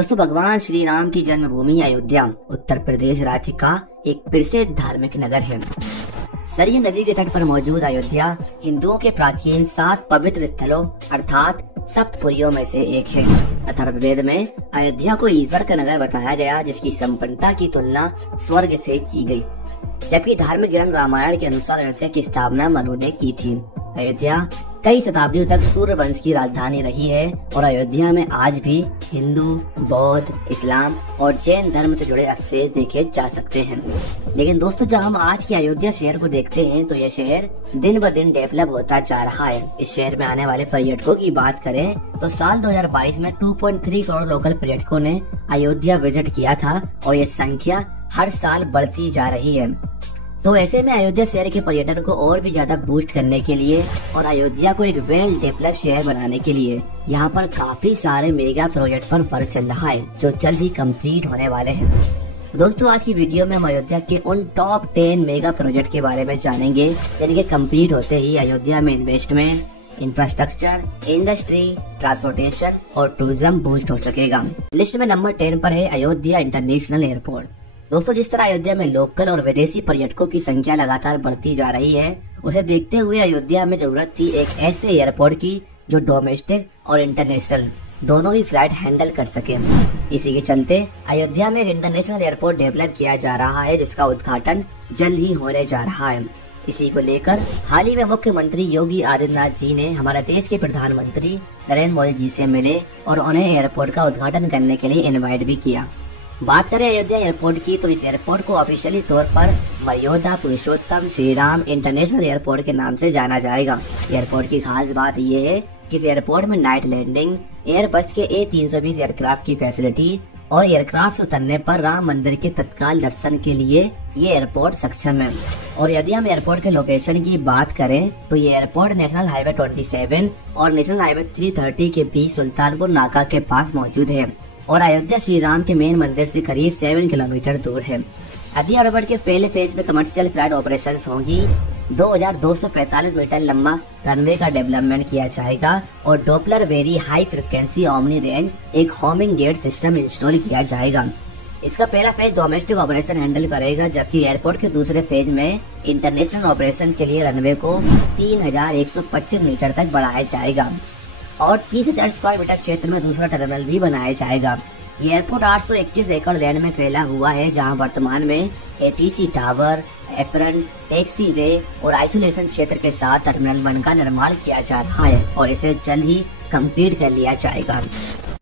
दोस्तों, भगवान श्री राम की जन्मभूमि अयोध्या उत्तर प्रदेश राज्य का एक प्रसिद्ध धार्मिक नगर है। सरयू नदी के तट पर मौजूद अयोध्या हिंदुओं के प्राचीन 7 पवित्र स्थलों अर्थात सप्तपुरियों में से एक है। अथर्ववेद में अयोध्या को ईश्वर का नगर बताया गया, जिसकी संपन्नता की तुलना स्वर्ग से की गई। जबकि धार्मिक ग्रंथ रामायण के अनुसार अयोध्या की स्थापना मनु ने की थी। अयोध्या कई शताब्दियों तक सूर्य वंश की राजधानी रही है और अयोध्या में आज भी हिंदू, बौद्ध, इस्लाम और जैन धर्म से जुड़े अवशेष देखे जा सकते हैं। लेकिन दोस्तों, जब हम आज के अयोध्या शहर को देखते हैं तो यह शहर दिन ब दिन डेवलप होता जा रहा है। इस शहर में आने वाले पर्यटकों की बात करें तो साल 2022 में 2.3 करोड़ लोकल पर्यटकों ने अयोध्या विजिट किया था और ये संख्या हर साल बढ़ती जा रही है। तो ऐसे में अयोध्या शहर के पर्यटन को और भी ज्यादा बूस्ट करने के लिए और अयोध्या को एक वेल डेवलप शहर बनाने के लिए यहाँ पर काफी सारे मेगा प्रोजेक्ट पर वर्क चल रहा है, जो जल्द ही कंप्लीट होने वाले हैं। दोस्तों, आज की वीडियो में हम अयोध्या के उन टॉप 10 मेगा प्रोजेक्ट के बारे में जानेंगे, जिनके कंप्लीट होते ही अयोध्या में इन्वेस्टमेंट, इंफ्रास्ट्रक्चर, इंडस्ट्री, ट्रांसपोर्टेशन और टूरिज्म बूस्ट हो सकेगा। लिस्ट में नंबर 10 पर है अयोध्या इंटरनेशनल एयरपोर्ट। दोस्तों, जिस तरह अयोध्या में लोकल और विदेशी पर्यटकों की संख्या लगातार बढ़ती जा रही है, उसे देखते हुए अयोध्या में जरूरत थी एक ऐसे एयरपोर्ट की जो डोमेस्टिक और इंटरनेशनल दोनों ही फ्लाइट हैंडल कर सके। इसी के चलते अयोध्या में एक इंटरनेशनल एयरपोर्ट डेवलप किया जा रहा है, जिसका उद्घाटन जल्द ही होने जा रहा है। इसी को लेकर हाल ही में मुख्यमंत्री योगी आदित्यनाथ जी ने हमारे देश के प्रधानमंत्री नरेंद्र मोदी जी से मिले और उन्हें एयरपोर्ट का उद्घाटन करने के लिए इन्वाइट भी किया। बात करें अयोध्या एयरपोर्ट की तो इस एयरपोर्ट को ऑफिशियली तौर पर मर्यादा पुरुषोत्तम श्री राम इंटरनेशनल एयरपोर्ट के नाम से जाना जाएगा। एयरपोर्ट की खास बात यह है कि इस एयरपोर्ट में नाइट लैंडिंग, एयरबस के A320 एयरक्राफ्ट की फैसिलिटी और एयरक्राफ्ट उतरने पर राम मंदिर के तत्काल दर्शन के लिए ये एयरपोर्ट सक्षम है। और यदि हम एयरपोर्ट के लोकेशन की बात करें तो ये एयरपोर्ट नेशनल हाईवे 27 और नेशनल हाईवे 330 के बीच सुल्तानपुर नाका के पास मौजूद है और अयोध्या श्री राम के मेन मंदिर से करीब 7 किलोमीटर दूर है। अयोध्या एयरपोर्ट के पहले फेज में कमर्शियल फ्लाइट ऑपरेशंस होंगी। 2245 मीटर लंबा रनवे का डेवलपमेंट किया जाएगा और Doppler very high frequency omni range एक होमिंग गेट सिस्टम इंस्टॉल किया जाएगा। इसका पहला फेज डोमेस्टिक ऑपरेशन हैंडल करेगा, जबकि एयरपोर्ट के दूसरे फेज में इंटरनेशनल ऑपरेशन के लिए रनवे को 3125 मीटर तक बढ़ाया जाएगा और 30,000 स्क्वायर मीटर क्षेत्र में दूसरा टर्मिनल भी बनाया जाएगा। ये एयरपोर्ट 821 एकड़ लैंड में फैला हुआ है, जहां वर्तमान में ATC टावर, एप्रन, टैक्सी वे और आइसोलेशन क्षेत्र के साथ टर्मिनल 1 का निर्माण किया जा रहा है और इसे जल्द ही कंप्लीट कर लिया जाएगा।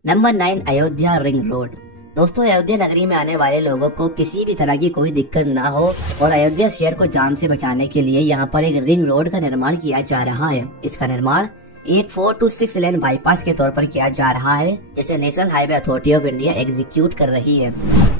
Number 9 Ayodhya ring road. दोस्तों, अयोध्या नगरी में आने वाले लोगों को किसी भी तरह की कोई दिक्कत ना हो और अयोध्या शहर को जाम से बचाने के लिए यहाँ पर एक रिंग रोड का निर्माण किया जा रहा है। इसका निर्माण एक 4 to 6 लेन बाईपास के तौर पर किया जा रहा है, जिसे national highway authority of India execute कर रही है।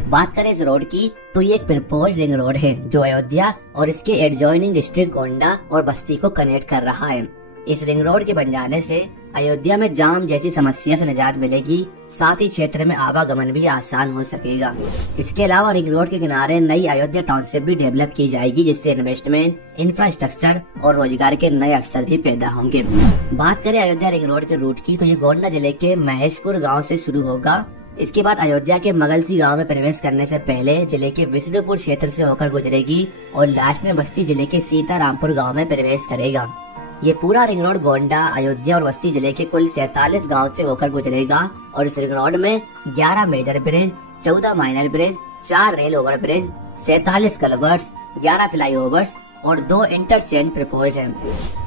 बात करें इस रोड की तो ये एक प्रपोज रिंग रोड है जो अयोध्या और इसके एडजॉइनिंग डिस्ट्रिक्ट गोंडा और बस्ती को कनेक्ट कर रहा है। इस रिंग रोड के बन जाने से अयोध्या में जाम जैसी समस्या से निजात मिलेगी, साथ ही क्षेत्र में आवागमन भी आसान हो सकेगा। इसके अलावा रिंग रोड के किनारे नई अयोध्या टाउनशिप भी डेवलप की जाएगी, जिससे इन्वेस्टमेंट, इंफ्रास्ट्रक्चर और रोजगार के नए अवसर भी पैदा होंगे। बात करें अयोध्या रिंग रोड के रूट की तो ये गोंडा जिले के महेशपुर गाँव से शुरू होगा। इसके बाद अयोध्या के मगलसी गांव में प्रवेश करने से पहले जिले के विष्णुपुर क्षेत्र से होकर गुजरेगी और लास्ट में बस्ती जिले के सीतारामपुर गांव में प्रवेश करेगा। ये पूरा रिंग रोड गोंडा, अयोध्या और बस्ती जिले के कुल 47 गांव से होकर गुजरेगा और इस रिंग रोड में 11 major bridge, 14 minor bridge, 4 rail over bridge, 47 culverts, 11 flyovers और 2 इंटरचेंज प्रपोज्ड है।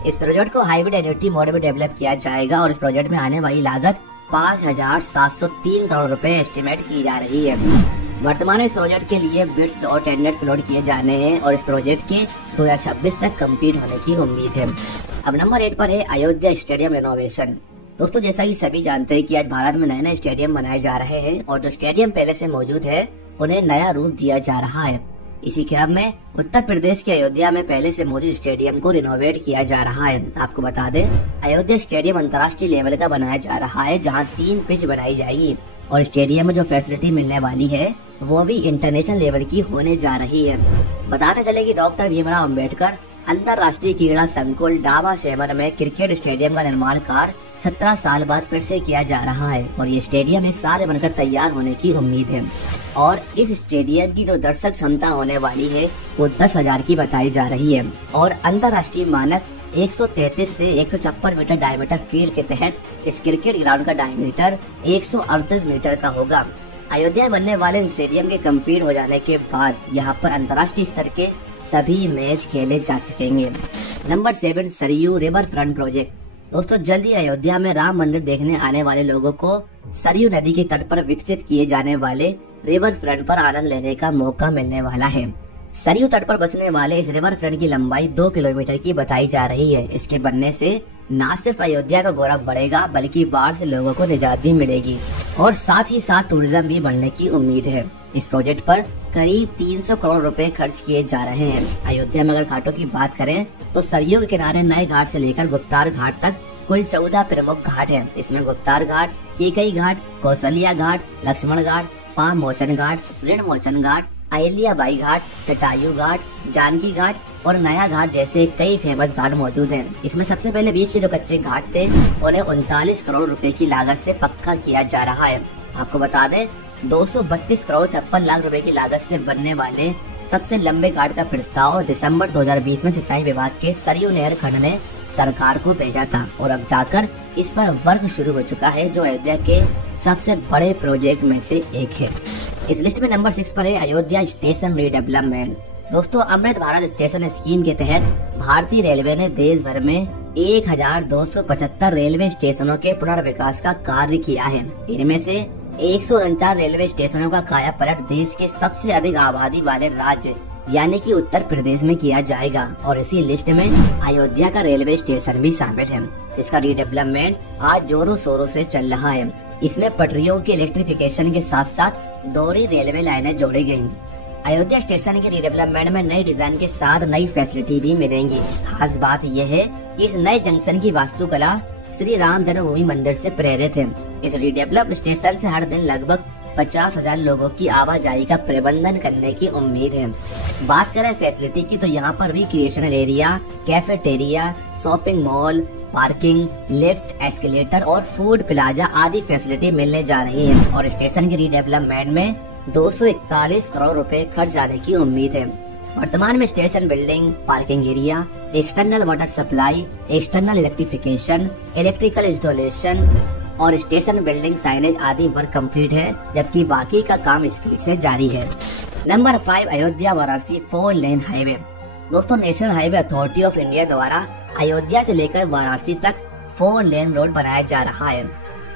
इस प्रोजेक्ट को हाईवे एन्युटी मोड में डेवलप किया जाएगा और इस प्रोजेक्ट में आने वाली लागत 5,703 करोड़ रुपए एस्टिमेट की जा रही है। वर्तमान में इस प्रोजेक्ट के लिए बिड्स और टेंडर फ्लोट किए जाने हैं और इस प्रोजेक्ट के 2026 तक कंप्लीट होने की उम्मीद है। अब नंबर 8 पर है अयोध्या स्टेडियम रिनोवेशन। दोस्तों, जैसा कि सभी जानते हैं कि आज भारत में नए स्टेडियम बनाए जा रहे हैं और जो स्टेडियम पहले से मौजूद है उन्हें नया रूप दिया जा रहा है। इसी क्रम में उत्तर प्रदेश के अयोध्या में पहले से मौजूद स्टेडियम को रिनोवेट किया जा रहा है। आपको बता दें, अयोध्या स्टेडियम अंतर्राष्ट्रीय लेवल का बनाया जा रहा है, जहां 3 पिच बनाई जाएगी और स्टेडियम में जो फैसिलिटी मिलने वाली है वो भी इंटरनेशनल लेवल की होने जा रही है। बताते चले कि डॉक्टर भीमराव अंबेडकर अंतर्राष्ट्रीय क्रीड़ा संकुल डाबा शहर में क्रिकेट स्टेडियम का निर्माण कार्य 17 साल बाद फिर से किया जा रहा है और ये स्टेडियम एक साल बनकर तैयार होने की उम्मीद है। और इस स्टेडियम की जो दर्शक क्षमता होने वाली है वो 10,000 की बताई जा रही है और अंतर्राष्ट्रीय मानक 133 से 156 मीटर डायमीटर फील्ड के तहत इस क्रिकेट ग्राउंड का डायमीटर 138 मीटर का होगा। अयोध्या में बनने वाले स्टेडियम के कंप्लीट हो जाने के बाद यहाँ पर अंतर्राष्ट्रीय स्तर के सभी मैच खेले जा सकेंगे। Number 7, Saryu river front project. दोस्तों, जल्दी अयोध्या में राम मंदिर देखने आने वाले लोगों को सरयू नदी के तट पर विकसित किए जाने वाले रिवर फ्रंट पर आनंद लेने का मौका मिलने वाला है। सरयू तट पर बसने वाले इस रिवर फ्रंट की लंबाई 2 किलोमीटर की बताई जा रही है। इसके बनने से न सिर्फ अयोध्या का गौरव बढ़ेगा बल्कि बाढ़ से लोगों को निजात भी मिलेगी और साथ ही साथ टूरिज्म भी बढ़ने की उम्मीद है। इस प्रोजेक्ट पर करीब 300 करोड़ रुपए खर्च किए जा रहे हैं। अयोध्या में अगर घाटों की बात करें तो सरयू के किनारे नए घाट से लेकर गुप्तार घाट तक कुल 14 प्रमुख घाट हैं। इसमें गुप्तार घाट, केकई घाट, कौशल्या घाट, लक्ष्मण घाट, पाम मोचन घाट, ऋण मोचन घाट, अहिल्याबाई घाट, जटायु घाट, जानकी घाट और नया घाट जैसे कई फेमस घाट मौजूद हैं। इसमें सबसे पहले बीच के जो कच्चे घाट थे उन्हें 39 करोड़ रुपए की लागत से पक्का किया जा रहा है। आपको बता दें 232 करोड़ 56 लाख रुपए की लागत से बनने वाले सबसे लंबे घाट का प्रस्ताव दिसंबर 2020 में सिंचाई विभाग के सरयू नहर खंड ने सरकार को भेजा था और अब जाकर इस पर वर्क शुरू हो चुका है, जो अयोध्या के सबसे बड़े प्रोजेक्ट में से एक है। इस लिस्ट में नंबर 6 पर है अयोध्या स्टेशन रीडेवलपमेंट। दोस्तों, अमृत भारत स्टेशन स्कीम के तहत भारतीय रेलवे ने देश भर में 1275 रेलवे स्टेशनों के पुनर्विकास का कार्य किया है। इनमें से 149 रेलवे स्टेशनों का काया पलट देश के सबसे अधिक आबादी वाले राज्य यानी कि उत्तर प्रदेश में किया जाएगा और इसी लिस्ट में अयोध्या का रेलवे स्टेशन भी शामिल है। इसका रीडेवलपमेंट आज जोरों शोरों से चल रहा है। इसमें पटरियों के इलेक्ट्रिफिकेशन के साथ साथ दोहरी रेलवे लाइनें जोड़ी गयी। अयोध्या स्टेशन के रीडेवलपमेंट में नई डिजाइन के साथ नई फैसिलिटी भी मिलेंगी। खास बात यह है कि इस नए जंक्शन की वास्तुकला श्री राम जन्मभूमि मंदिर से प्रेरित है। इस रीडेवलप स्टेशन से हर दिन लगभग 50,000 लोगों की आवाजाही का प्रबंधन करने की उम्मीद है। बात करें फैसिलिटी की तो यहाँ पर recreational area, cafeteria, shopping mall, parking, lift, escalator और फूड प्लाजा आदि फैसिलिटी मिलने जा रही है और स्टेशन के रीडेवलपमेंट में 241 करोड़ रुपए खर्च आने की उम्मीद है। वर्तमान में station building, parking area, external water supply, external electrification, electrical installation और स्टेशन बिल्डिंग साइनेज आदि वर्क कंप्लीट है, जबकि बाकी का काम स्पीड से जारी है। Number 5, Ayodhya Varanasi 4 lane highway. दोस्तों, national highway authority of India द्वारा अयोध्या से लेकर वाराणसी तक 4 लेन रोड बनाया जा रहा है।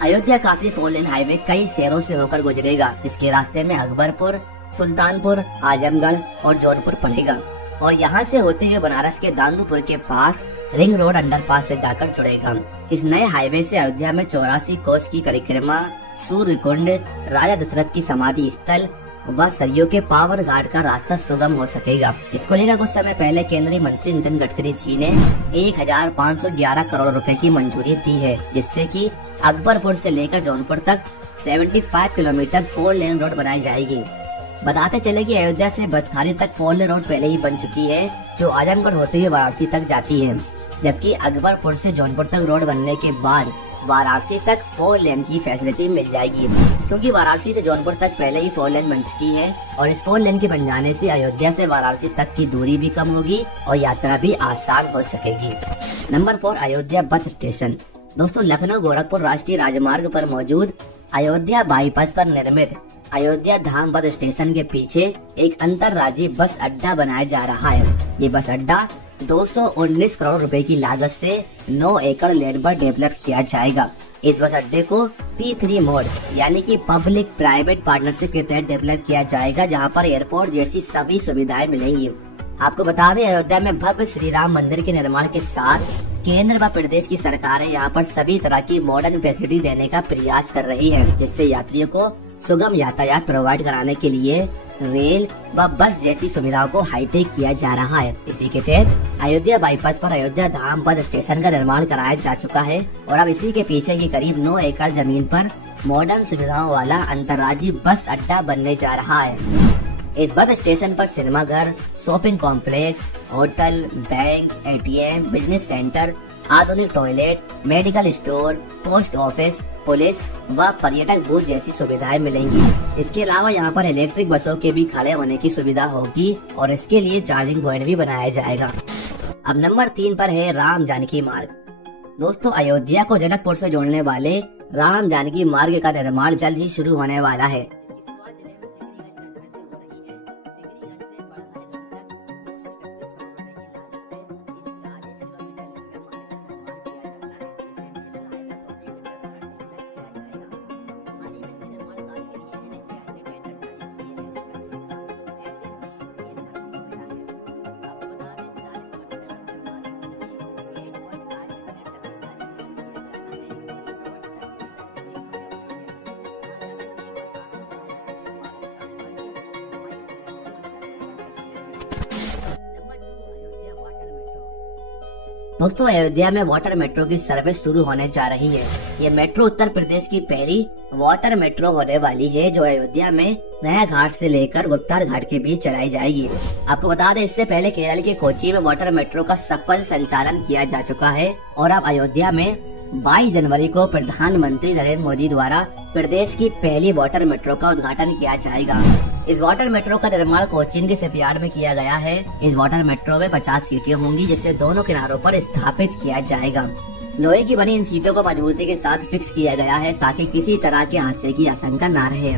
अयोध्या काशी 4 लेन हाईवे कई शहरों से होकर गुजरेगा। इसके रास्ते में अकबरपुर, सुल्तानपुर, आजमगढ़ और जौनपुर पड़ेगा और यहाँ से होते हुए बनारस के दांदूपुर के पास रिंग रोड अंडरपास से जाकर जुड़ेगा। इस नए हाईवे से अयोध्या में 84 कोस की परिक्रमा, सूर्य कुंड, राजा दशरथ की समाधि स्थल व सरयू के पावर घाट का रास्ता सुगम हो सकेगा। इसको लेकर कुछ समय पहले केंद्रीय मंत्री नितिन गडकरी जी ने 1511 करोड़ रुपए की मंजूरी दी है, जिससे कि अकबरपुर से लेकर जौनपुर तक 75 किलोमीटर 4 लेन रोड बनाई जाएगी। बताते चले कि अयोध्या से बसखारी तक 4 लेन रोड पहले ही बन चुकी है, जो आजमगढ़ होते हुए वाराणसी तक जाती है, जबकि अकबरपुर से जौनपुर तक रोड बनने के बाद वाराणसी तक 4 लेन की फैसिलिटी मिल जाएगी। क्योंकि वाराणसी से जौनपुर तक पहले ही 4 लेन बन चुकी है और इस 4 लेन के बन जाने से अयोध्या से वाराणसी तक की दूरी भी कम होगी और यात्रा भी आसान हो सकेगी। Number 4, Ayodhya bus station. दोस्तों, लखनऊ गोरखपुर राष्ट्रीय राजमार्ग पर मौजूद अयोध्या बाईपास पर निर्मित अयोध्या धाम बस स्टेशन के पीछे एक अंतर्राज्यीय बस अड्डा बनाया जा रहा है। ये बस अड्डा 219 करोड़ रुपए की लागत से 9 एकड़ लैंड पर डेवलप किया जाएगा। इस बस अड्डे को P3 मोड यानी कि पब्लिक प्राइवेट पार्टनरशिप के तहत डेवलप किया जाएगा, जहां पर एयरपोर्ट जैसी सभी सुविधाएं मिलेंगी। आपको बता दें, अयोध्या में भव्य श्री राम मंदिर के निर्माण के साथ केंद्र व प्रदेश की सरकारें यहाँ पर सभी तरह की मॉडर्न फैसिलिटी देने का प्रयास कर रही है, जिससे यात्रियों को सुगम यातायात प्रोवाइड कराने के लिए रेल व बस जैसी सुविधाओं को हाईटेक किया जा रहा है। इसी के तहत अयोध्या बाईपास पर अयोध्या धाम बस स्टेशन का निर्माण कराया जा चुका है और अब इसी के पीछे की करीब 9 एकड़ जमीन पर मॉडर्न सुविधाओं वाला अंतर्राज्यीय बस अड्डा बनने जा रहा है। इस बस स्टेशन पर सिनेमाघर, shopping complex, hotel, bank, ATM, business centre, आधुनिक toilet, medical store, post office, police व पर्यटक बूथ जैसी सुविधाएं मिलेंगी। इसके अलावा यहाँ पर इलेक्ट्रिक बसों के भी खड़े होने की सुविधा होगी और इसके लिए चार्जिंग पॉइंट भी बनाया जाएगा। अब नंबर 3 पर है राम जानकी मार्ग। दोस्तों, अयोध्या को जनकपुर से जोड़ने वाले राम जानकी मार्ग का निर्माण जल्द ही शुरू होने वाला है। दोस्तों, अयोध्या में वाटर मेट्रो की सर्विस शुरू होने जा रही है। ये मेट्रो उत्तर प्रदेश की पहली वाटर मेट्रो होने वाली है जो अयोध्या में नया घाट से लेकर गुप्तार घाट के बीच चलाई जाएगी। आपको बता दें, इससे पहले केरल के कोच्चि में वाटर मेट्रो का सफल संचालन किया जा चुका है और अब अयोध्या में 22 जनवरी को प्रधानमंत्री नरेंद्र मोदी द्वारा प्रदेश की पहली वाटर मेट्रो का उद्घाटन किया जाएगा। इस वाटर मेट्रो का निर्माण कोचीन के शिपयार्ड में किया गया है। इस वाटर मेट्रो में 50 सीटें होंगी जिसे दोनों किनारों पर स्थापित किया जाएगा। लोहे की बनी इन सीटों को मजबूती के साथ फिक्स किया गया है ताकि किसी तरह के हादसे की आशंका न रहे।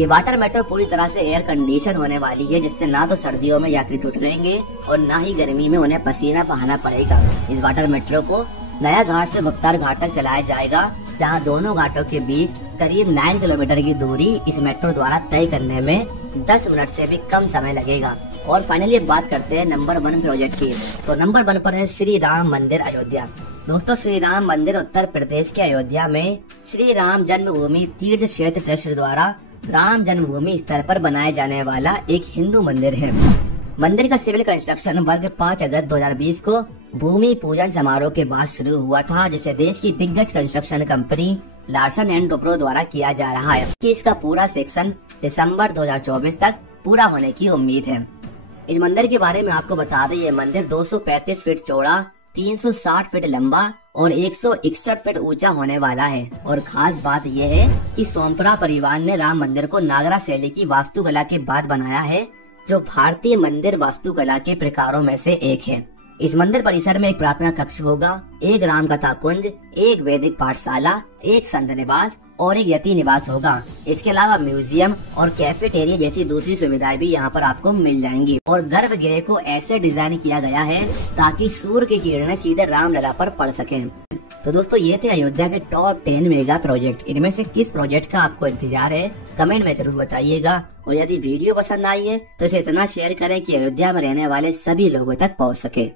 ये वाटर मेट्रो पूरी तरह से एयर कंडीशन होने वाली है जिससे ना तो सर्दियों में यात्री टूटेंगे और न ही गर्मी में उन्हें पसीना बहाना पड़ेगा। इस वाटर मेट्रो को नया घाट से गुप्तार घाट तक चलाया जाएगा, जहां दोनों घाटों के बीच करीब 9 किलोमीटर की दूरी इस मेट्रो द्वारा तय करने में 10 मिनट से भी कम समय लगेगा। और फाइनली बात करते हैं नंबर 1 प्रोजेक्ट की। तो नंबर 1 पर है श्री राम मंदिर अयोध्या। दोस्तों, श्री राम मंदिर उत्तर प्रदेश के अयोध्या में श्री राम जन्मभूमि तीर्थ क्षेत्र ट्रस्ट द्वारा राम जन्मभूमि स्थल पर बनाए जाने वाला एक हिंदू मंदिर है। मंदिर का सिविल कंस्ट्रक्शन वर्ग 5 अगस्त 2020 को भूमि पूजन समारोह के बाद शुरू हुआ था, जिसे देश की दिग्गज construction company Larsen and Toubro द्वारा किया जा रहा है कि इसका पूरा सेक्शन दिसंबर 2024 तक पूरा होने की उम्मीद है। इस मंदिर के बारे में आपको बता दें, ये मंदिर 235 फीट चौड़ा, 360 फीट लंबा और 161 फीट ऊंचा होने वाला है। और खास बात यह है कि सोमपुरा परिवार ने राम मंदिर को नागरा शैली की वास्तुकला के बाद बनाया है, जो भारतीय मंदिर वास्तुकला के प्रकारों में से एक है। इस मंदिर परिसर में एक प्रार्थना कक्ष होगा, एक राम कथा कुंज, एक वैदिक पाठशाला, एक संत निवास और एक यति निवास होगा। इसके अलावा म्यूजियम और कैफेटेरिया जैसी दूसरी सुविधाएं भी यहाँ पर आपको मिल जाएंगी। और गर्भगृह को ऐसे डिजाइन किया गया है ताकि सूर्य की किरणें सीधे रामलला पर पड़ सके। तो दोस्तों, ये थे अयोध्या के टॉप 10 मेगा प्रोजेक्ट। इनमें से किस प्रोजेक्ट का आपको इंतजार है कमेंट में जरूर बताइएगा। और यदि वीडियो पसंद आई है तो इसे इतना शेयर करें कि अयोध्या में रहने वाले सभी लोगों तक पहुँच सके।